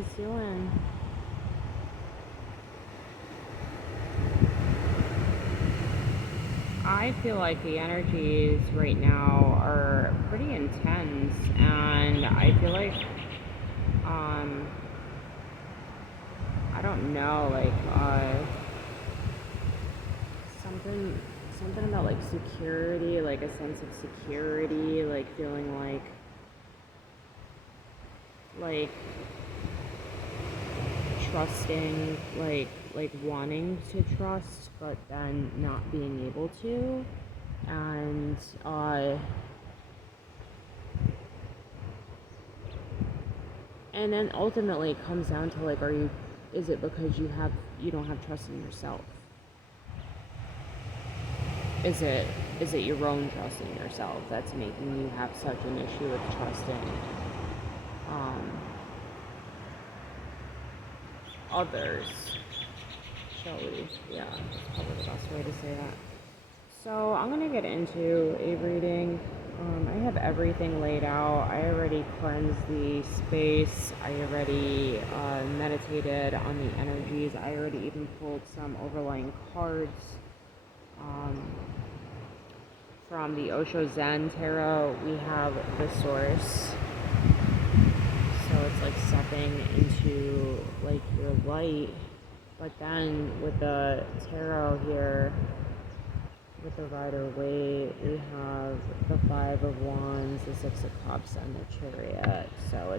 guys doing? I feel like the energies right now are pretty intense, and I feel like, um, I don't know, like, something, something about like security, like a sense of security, like feeling like trusting, like wanting to trust, but then not being able to, and and then ultimately it comes down to like, is it because you don't have trust in yourself? Is it is it your own trust in yourself that's making you have such an issue with trusting um, others? Shall we? Yeah, that's probably the best way to say that. So I'm gonna get into a reading. I have everything laid out. I already cleansed the space. I already meditated on the energies. I already even pulled some overlying cards um, from the Osho Zen Tarot. We have the source. So it's like stepping into like your light. But then with the tarot here, with the Rider-Waite, we have the Five of Wands, the Six of Cups, and the Chariot. So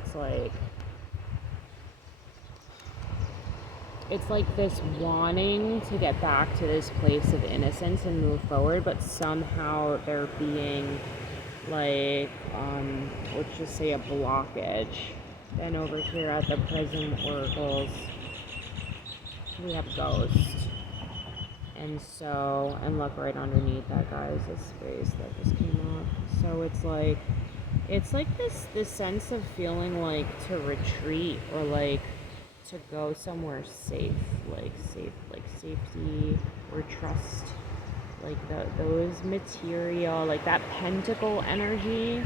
it's like this wanting to get back to this place of innocence and move forward, but somehow there being like, let's just say a blockage. Then over here at the Prism Oracles, we have Ghost. And so, and look right underneath that, guys, this space that just came up. So it's like this sense of feeling like to retreat, or like to go somewhere safe, like safety or trust, like those material, like that pentacle energy.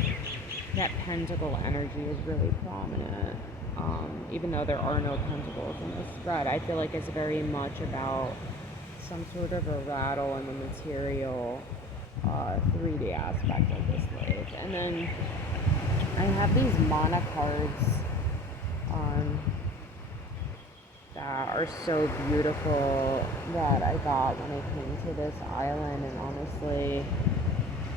That pentacle energy is really prominent. Even though there are no pentacles in this spread, I feel like it's very much about some sort of a rattle in the material 3D aspect of this life. And then I have these mana cards that are so beautiful that I got when I came to this island, and honestly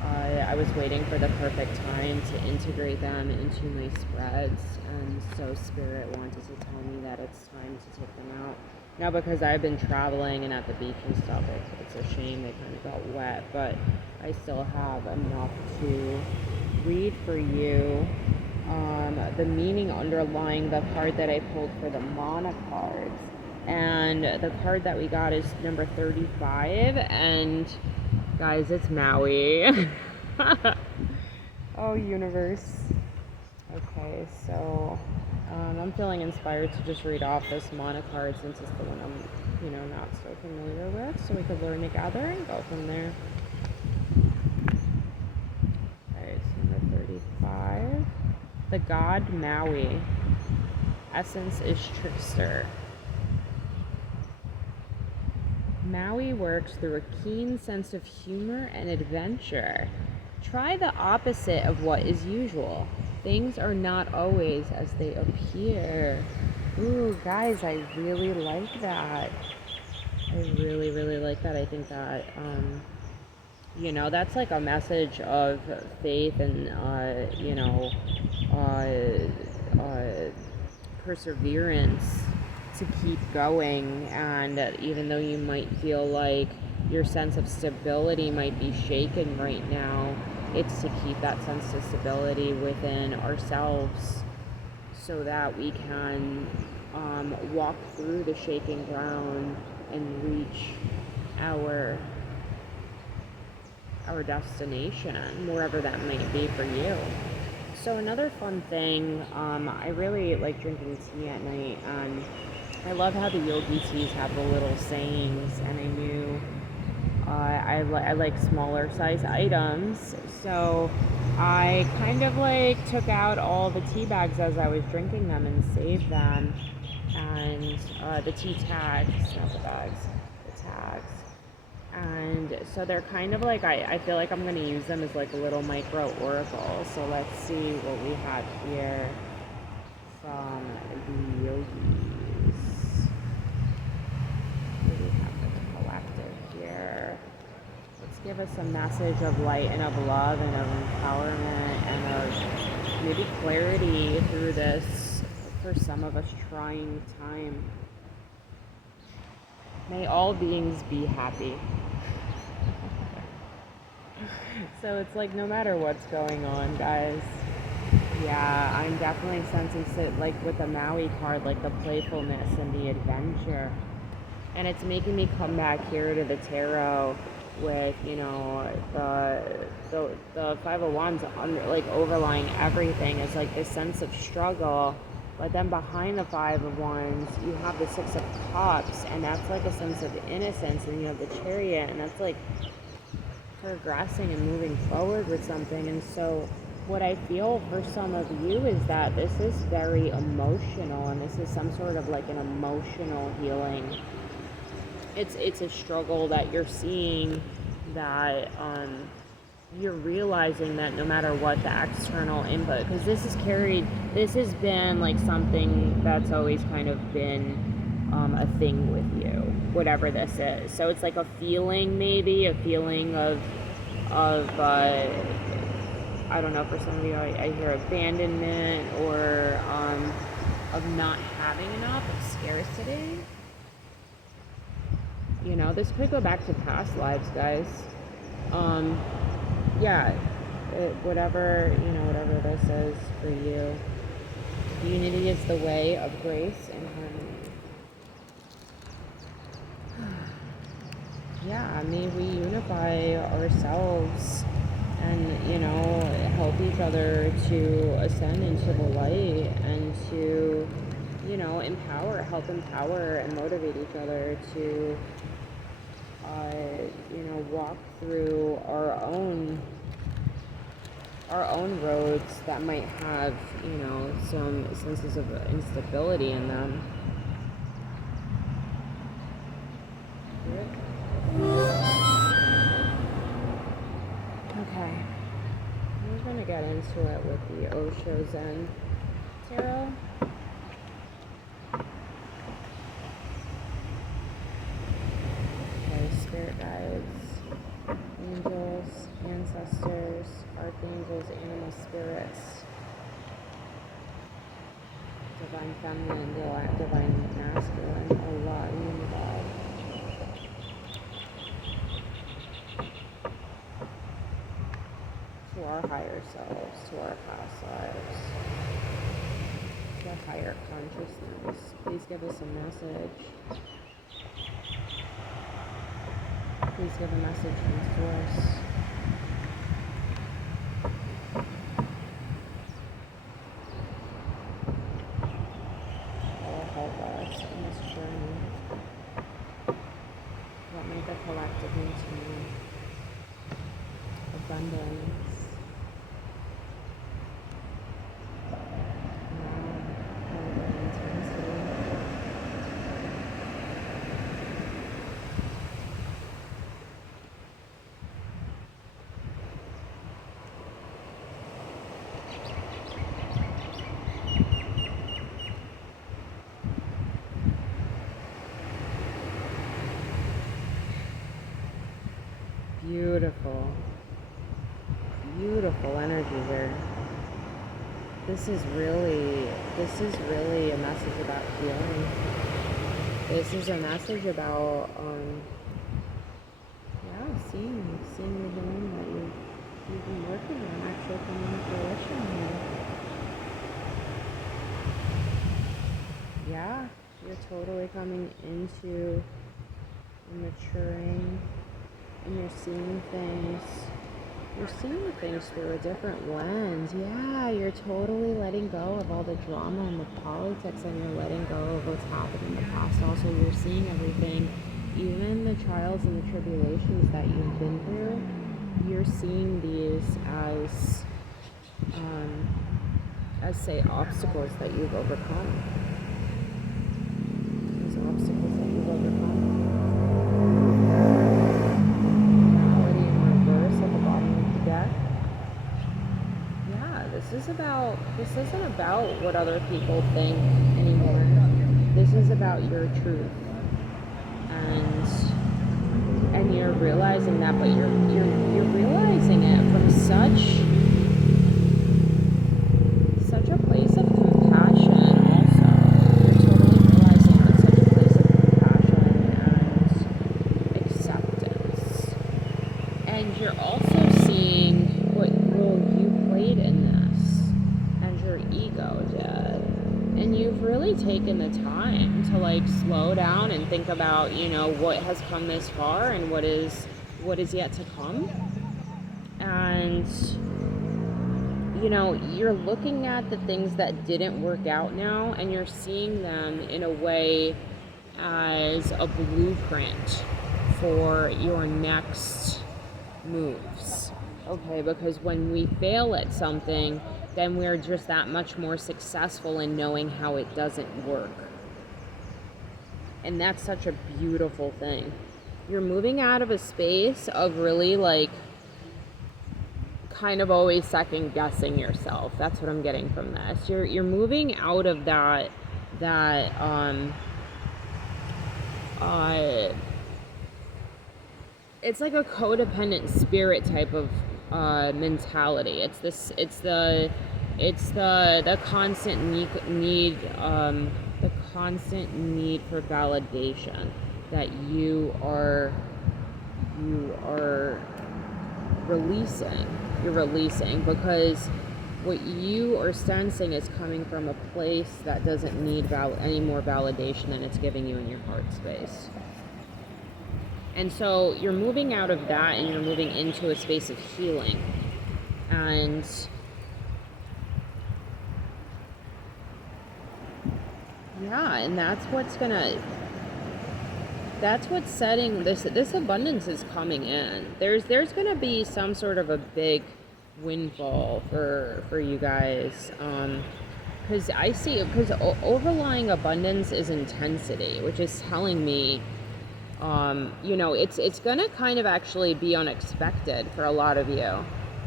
I was waiting for the perfect time to integrate them into my spreads, and so Spirit wanted to tell me that it's time to take them out. Now, because I've been traveling and at the beach and stuff, it's a shame they kind of got wet, but I still have enough to read for you the meaning underlying the card that I pulled for the mana cards. And the card that we got is number 35, and guys, it's Maui. Oh, universe. Okay, so I'm feeling inspired to just read off this mana card since it's the one I'm, not so familiar with, so we could learn together and go from there. Alright, so number 35. The god Maui. Essence is trickster. Maui works through a keen sense of humor and adventure. Try the opposite of what is usual. Things are not always as they appear. Ooh, guys, I really like that. I really, really like that. I think that, that's like a message of faith and, perseverance to keep going. And even though you might feel like your sense of stability might be shaken right now, it's to keep that sense of stability within ourselves so that we can walk through the shaking ground and reach our destination, wherever that might be for you. So another fun thing, I really like drinking tea at night, and I love how the yogi teas have the little sayings, and I knew I like smaller size items, so I kind of like took out all the tea bags as I was drinking them and saved them, and the tea tags, not the bags, the tags. And so they're kind of like, I feel like I'm going to use them as like a little micro oracle. So let's see what we have here from the yogis. What do we have for the collective here? Let's give us a message of light and of love and of empowerment and of maybe clarity through this, for some of us, trying time. May all beings be happy. So it's like no matter what's going on, guys. Yeah, I'm definitely sensing like with the Maui card, like the playfulness and the adventure. And it's making me come back here to the tarot with, you know, the Five of Wands like overlying everything is like this sense of struggle. But then behind the Five of Wands, you have the Six of Cups, and that's like a sense of innocence, and you have the Chariot, and that's like progressing and moving forward with something. And so what I feel for some of you is that this is very emotional, and this is some sort of like an emotional healing. It's a struggle that you're seeing, that you're realizing that no matter what the external input, because this has been like something that's always kind of been a thing with you, whatever this is. So it's like a feeling, maybe a feeling of I don't know, for some of you, I hear abandonment, or of not having enough, of scarcity. You know, this could go back to past lives, guys. Yeah, whatever this is for you. Unity is the way of grace and harmony. Yeah, may we unify ourselves and, you know, help each other to ascend into the light and to, you know, help empower and motivate each other to, you know, walk through our own roads that might have, you know, some senses of instability in them. Okay, we're gonna get into it with the Osho Zen Tarot. Okay, spirit guides, angels, ancestors, archangels, animal spirits, divine feminine, divine masculine, Allah, Unibod. To our higher selves, to our past lives, to a higher consciousness. Please give us a message. Please give a message from Source. That will help us in this journey. What may the collective maintain abundance. Beautiful energy here. This is really a message about healing. This is a message about seeing the healing that you've been working on actually coming to fruition here. Yeah, you're totally coming into maturing, and you're seeing things through a different lens. Yeah, you're totally letting go of all the drama and the politics, and you're letting go of what's happened in the past. Also, you're seeing everything even the trials and the tribulations that you've been through, you're seeing these as say obstacles that you've overcome. As obstacles that you've overcome. Reality in reverse at the bottom of the deck. Yeah, this isn't about what other people think anymore. This is about your truth. And you're realizing that, but you're realizing it from such a place of compassion also. You're totally realizing it from such a place of compassion and acceptance. And you're also seeing what role you played in this and your ego did. And you've really taken the time to like slow down and think about, what has come this far and what is yet to come. And you're looking at the things that didn't work out now, and you're seeing them in a way as a blueprint for your next moves. Okay, because when we fail at something, then we're just that much more successful in knowing how it doesn't work. And that's such a beautiful thing. You're moving out of a space of really like kind of always second guessing yourself. That's what I'm getting from this. You're moving out of that it's like a codependent spirit type of mentality. It's the constant need the constant need for validation that you are releasing. You're releasing because what you are sensing is coming from a place that doesn't need any more validation than it's giving you in your heart space. And so you're moving out of that and you're moving into a space of healing. And yeah, and that's what's setting this abundance is coming in. There's gonna be some sort of a big windfall for you guys, because overlying abundance is intensity, which is telling me it's gonna kind of actually be unexpected for a lot of you.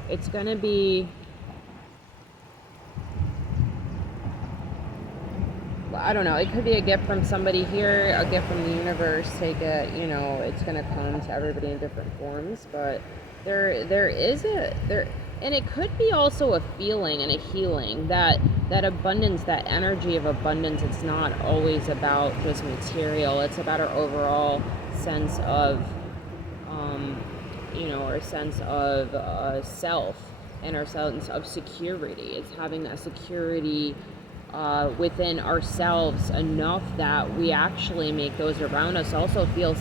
It's gonna be, I don't know, it could be a gift from somebody here, a gift from the universe, take it, it's going to come to everybody in different forms, but there is and it could be also a feeling and a healing that abundance, that energy of abundance, it's not always about just material, it's about our overall sense of, our sense of self and our sense of security. It's having that security within ourselves enough that we actually make those around us also feel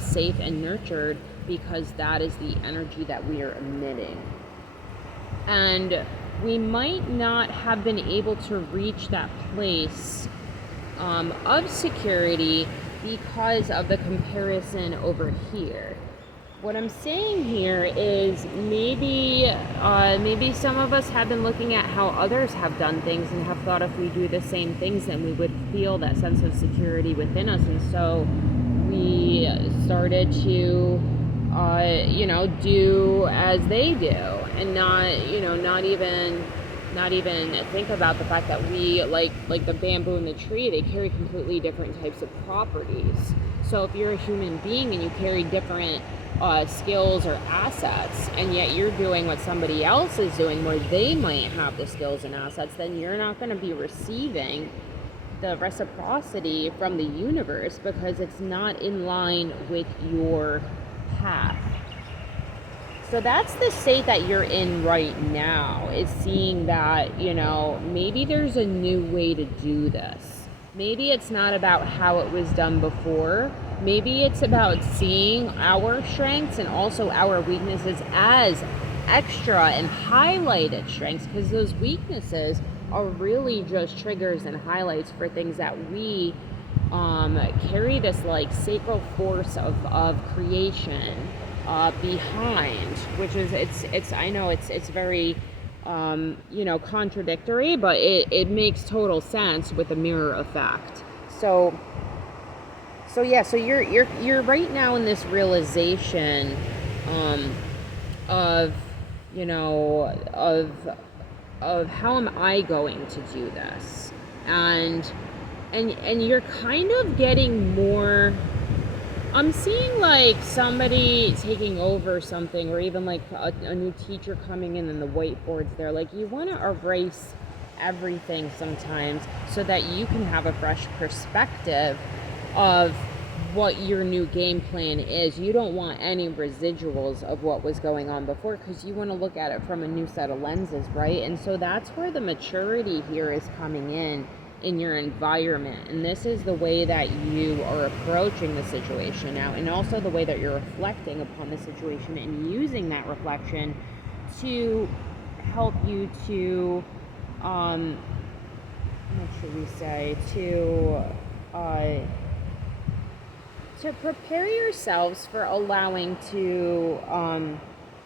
safe and nurtured, because that is the energy that we are emitting. And we might not have been able to reach that place of security because of the comparison over here. What I'm saying here is maybe some of us have been looking at how others have done things and have thought if we do the same things, then we would feel that sense of security within us. And so we started to, do as they do, and not even think about the fact that we, like the bamboo and the tree, they carry completely different types of properties. So if you're a human being and you carry different skills or assets, and yet you're doing what somebody else is doing where they might have the skills and assets, then you're not going to be receiving the reciprocity from the universe, because it's not in line with your path. So that's the state that you're in right now, is seeing that, maybe there's a new way to do this. Maybe it's not about how it was done before. Maybe it's about seeing our strengths and also our weaknesses as extra and highlighted strengths, because those weaknesses are really just triggers and highlights for things that we carry this like sacral force of creation behind, which is it's I know it's very contradictory, but it makes total sense with the mirror effect. So yeah, so you're right now in this realization of of how am I going to do this, and you're kind of getting more. I'm seeing like somebody taking over something, or even like a new teacher coming in and the whiteboard's there. Like, you want to erase everything sometimes so that you can have a fresh perspective of what your new game plan is. You don't want any residuals of what was going on before, because you want to look at it from a new set of lenses, right? And so that's where the maturity here is coming in your environment. And this is the way that you are approaching the situation now, and also the way that you're reflecting upon the situation and using that reflection to help you to what should we say, to prepare yourselves for allowing to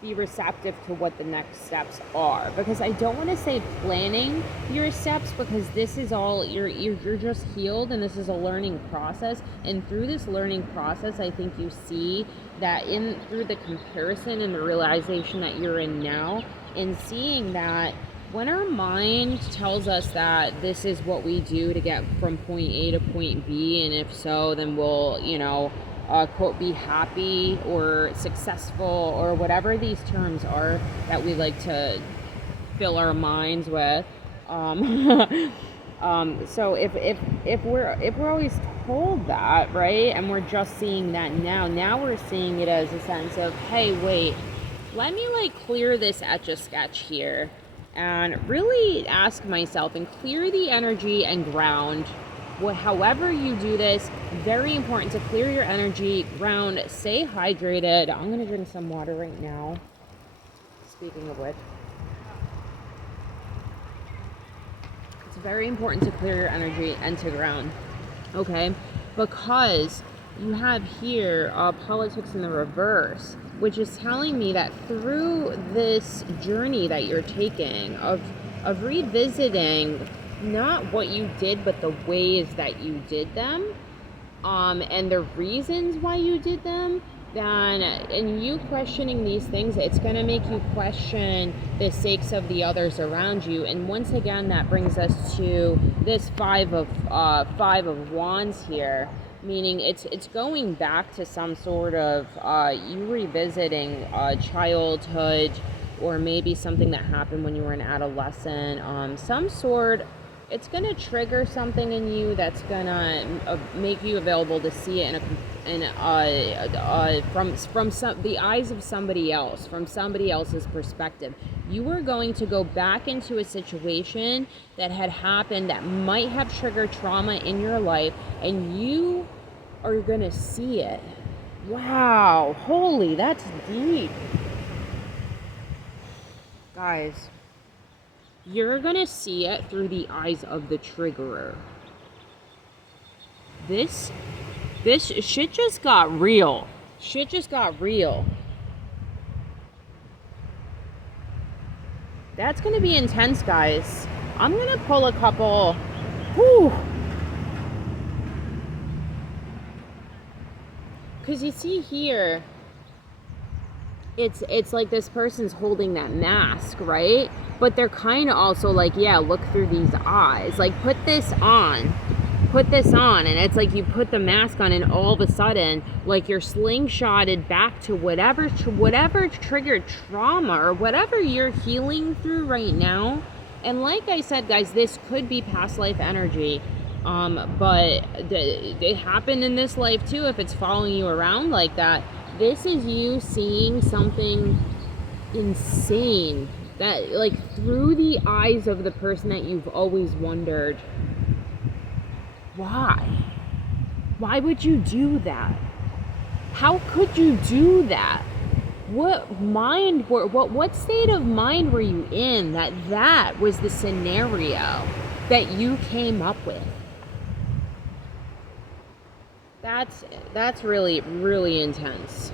be receptive to what the next steps are. Because I don't want to say planning your steps, because this is all, you're just healed, and this is a learning process. And through this learning process, I think you see that through the comparison and the realization that you're in now, and seeing that when our mind tells us that this is what we do to get from point A to point B, and if so, then we'll, quote, be happy or successful, or whatever these terms are that we like to fill our minds with. So if we're always told that, right, and we're just seeing that now we're seeing it as a sense of, hey, wait, let me like clear this Etch-a-Sketch here, and really ask myself and clear the energy and ground. However you do this, very important to clear your energy, ground, stay hydrated. I'm going to drink some water right now, speaking of which. It's very important to clear your energy and to ground, okay? Because you have here politics in the reverse, which is telling me that through this journey that you're taking of revisiting not what you did, but the ways that you did them, and the reasons why you did them, and you questioning these things, it's going to make you question the sakes of the others around you. And once again, that brings us to this five of wands here, meaning it's going back to some sort of you revisiting childhood, or maybe something that happened when you were an adolescent, some sort. It's going to trigger something in you that's going to make you available to see it from the eyes of somebody else, from somebody else's perspective. You are going to go back into a situation that had happened that might have triggered trauma in your life, and you are going to see it. Wow, holy, that's deep. Guys, you're going to see it through the eyes of the triggerer. This shit just got real. Shit just got real. That's going to be intense, guys. I'm going to pull a couple. Whew. Because you see here, it's like this person's holding that mask, right? But they're kind of also like, yeah, look through these eyes. Like, put this on. And it's like you put the mask on, and all of a sudden, like, you're slingshotted back to whatever triggered trauma, or whatever you're healing through right now. And like I said, guys, this could be past life energy. But it happened in this life too, if it's following you around like that. This is you seeing something insane, that, like, through the eyes of the person that you've always wondered, why would you do that? How could you do that? What state of mind were you in that was the scenario that you came up with? That's really, really intense.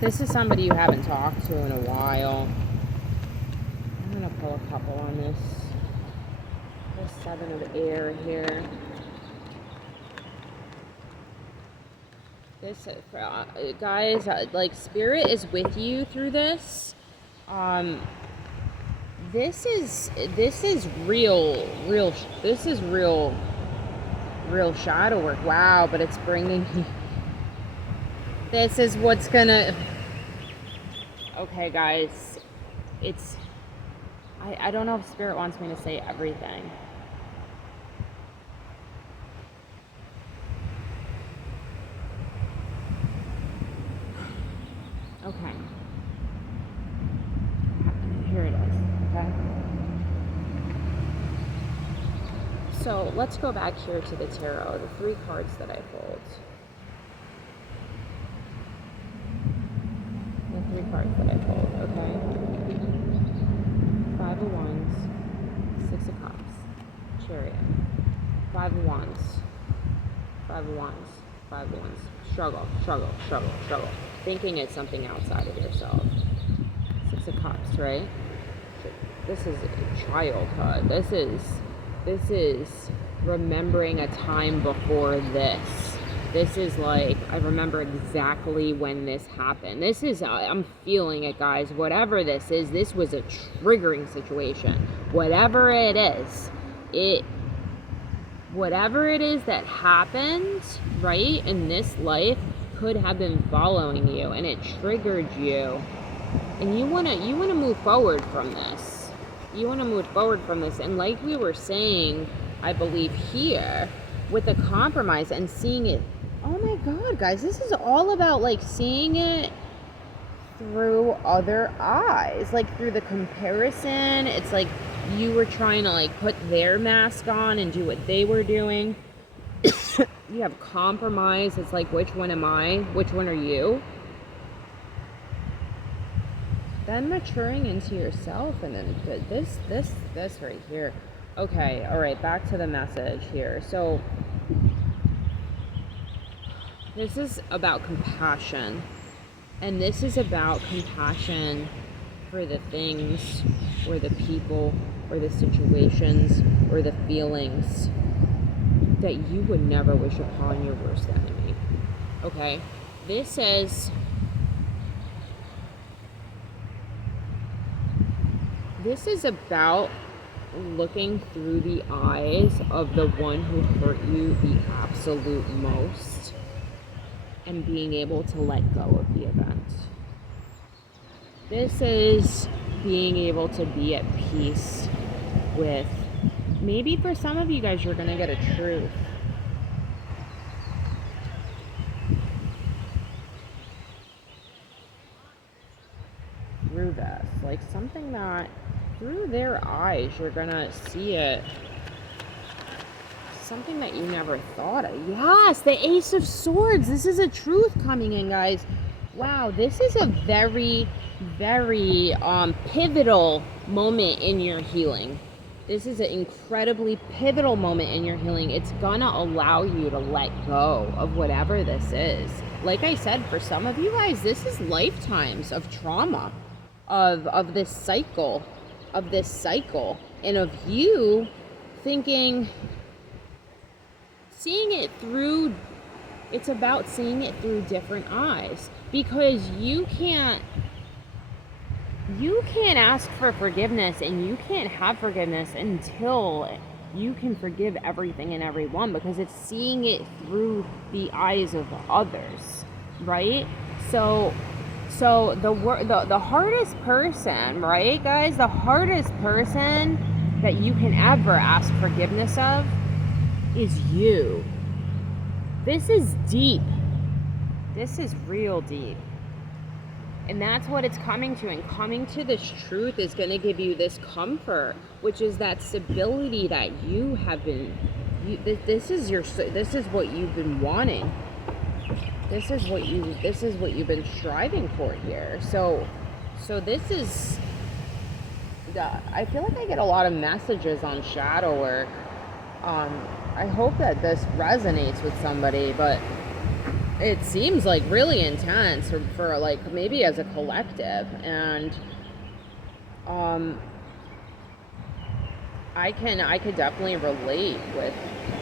This is somebody you haven't talked to in a while. I'm gonna pull a couple on this. The 7 of air here. This, guys, like, Spirit is with you through this. This is real. This is real shadow work. Wow, but it's bringing. This is what's gonna. Okay, guys, it's. I don't know if Spirit wants me to say everything. Okay. Here it is, okay? So let's go back here to the tarot, the 3 cards that I pulled. The 3 cards that I pulled, okay? 5 of Wands, 6 of Cups, Chariot, 5 of Wands, 5 of Wands, 5 of Wands. Struggle. Thinking it's something outside of yourself. 6 of Cups, right? This is childhood. This is remembering a time before this. This is like, I remember exactly when this happened. This is, I'm feeling it, guys. Whatever this is, this was a triggering situation. Whatever it is that happened, right, in this life could have been following you, and it triggered you. And you wanna move forward from this. And like we were saying, I believe here, with the compromise and seeing it. Oh my God, guys, this is all about, like, seeing it through other eyes, like through the comparison. It's like you were trying to, like, put their mask on and do what they were doing. You have compromise. It's like, which one am I? Which one are you? Then maturing into yourself, and then this right here. Okay, all right, back to the message here. So this is about compassion, and this is about compassion for the things or the people or the situations or the feelings that you would never wish upon your worst enemy. Okay? This is about looking through the eyes of the one who hurt you the absolute most and being able to let go of the event. This is being able to be at peace with, maybe for some of you guys, you're going to get a truth. Through this, like something that through their eyes you're gonna see it, something that you never thought of. Yes, the Ace of Swords. This is a truth coming in, guys. Wow, this is a very, very pivotal moment in your healing. This is an incredibly pivotal moment in your healing. It's gonna allow you to let go of whatever this is. Like I said, for some of you guys, this is lifetimes of trauma, of this cycle, and of you thinking, seeing it through, it's about seeing it through different eyes, because you can't ask for forgiveness, and you can't have forgiveness until you can forgive everything and everyone, because it's seeing it through the eyes of others, right? So the hardest person, right, guys? The hardest person that you can ever ask forgiveness of is you. This is deep. This is real deep. And that's what it's coming to. And coming to this truth is going to give you this comfort, which is that stability that you have been, this is what you've been wanting. this is what you've been striving for here. So this is, I feel like I get a lot of messages on shadow work. I hope that this resonates with somebody, but it seems like really intense for like maybe as a collective, and I could definitely relate with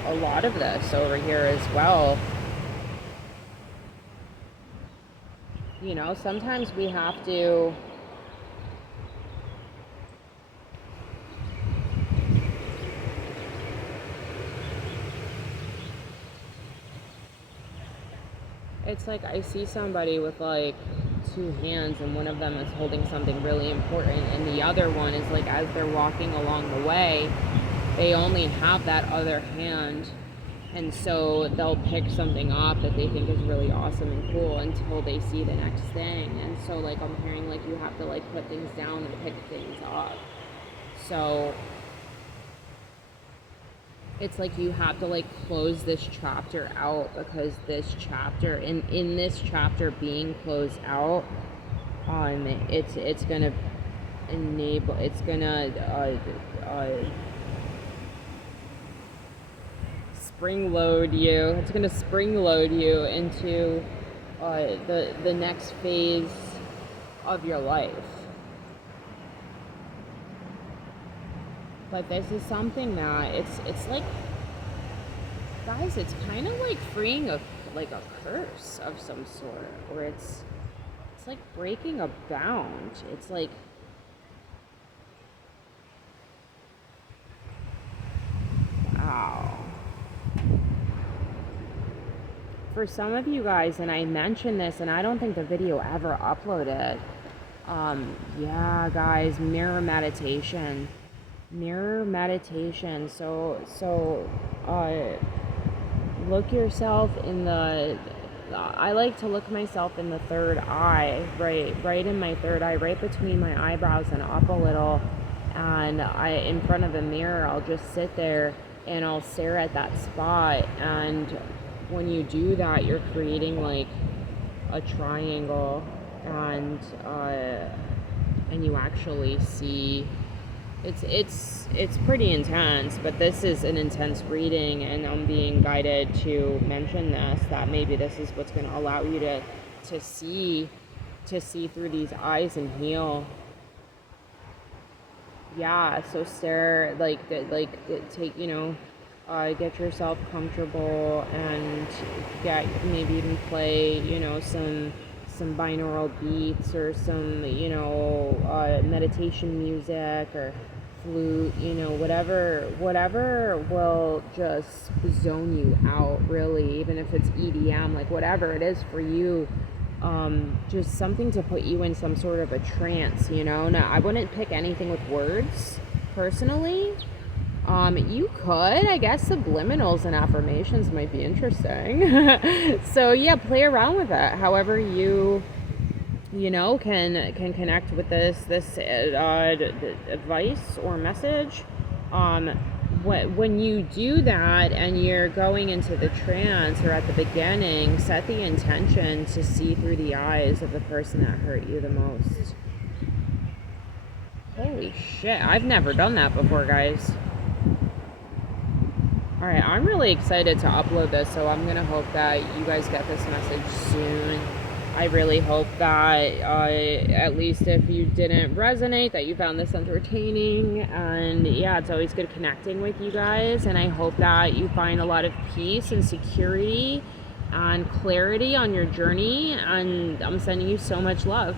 a lot of this over here as well. You know, sometimes we have to it's like I see somebody with like two hands, and one of them is holding something really important, and the other one is like, as they're walking along the way, they only have that other hand, and so they'll pick something up that they think is really awesome and cool until they see the next thing. And so like I'm hearing like you have to like put things down and pick things up. So it's like you have to like close this chapter out, because this chapter, in this chapter being closed out, it's gonna enable, it's gonna spring load you. It's gonna spring load you into the next phase of your life. But this is something that it's like, guys, it's kind of like freeing a curse of some sort, or it's like breaking a bound. It's like, wow. For some of you guys, and I mentioned this, and I don't think the video ever uploaded. Yeah, guys, mirror meditation. So look yourself in the, I like to look myself in the third eye, right in my third eye, right between my eyebrows and up a little, and in front of a mirror, I'll just sit there and I'll stare at that spot. And when you do that, you're creating like a triangle, and you actually see, it's pretty intense. But this is an intense reading, and I'm being guided to mention this, that maybe this is what's going to allow you to see through these eyes and heal. Yeah, so stare, take, get yourself comfortable, and maybe even play, some binaural beats, or some, meditation music, or flute, whatever will just zone you out, really, even if it's EDM, like whatever it is for you. Just something to put you in some sort of a trance, Now, I wouldn't pick anything with words, personally. You could, I guess, subliminals and affirmations might be interesting. So yeah, play around with it. However you can connect with this advice or message. When you do that and you're going into the trance, or at the beginning, set the intention to see through the eyes of the person that hurt you the most. Holy shit, I've never done that before, guys. Alright, I'm really excited to upload this, so I'm going to hope that you guys get this message soon. I really hope that, at least if you didn't resonate, that you found this entertaining. And yeah, it's always good connecting with you guys, and I hope that you find a lot of peace and security and clarity on your journey, and I'm sending you so much love.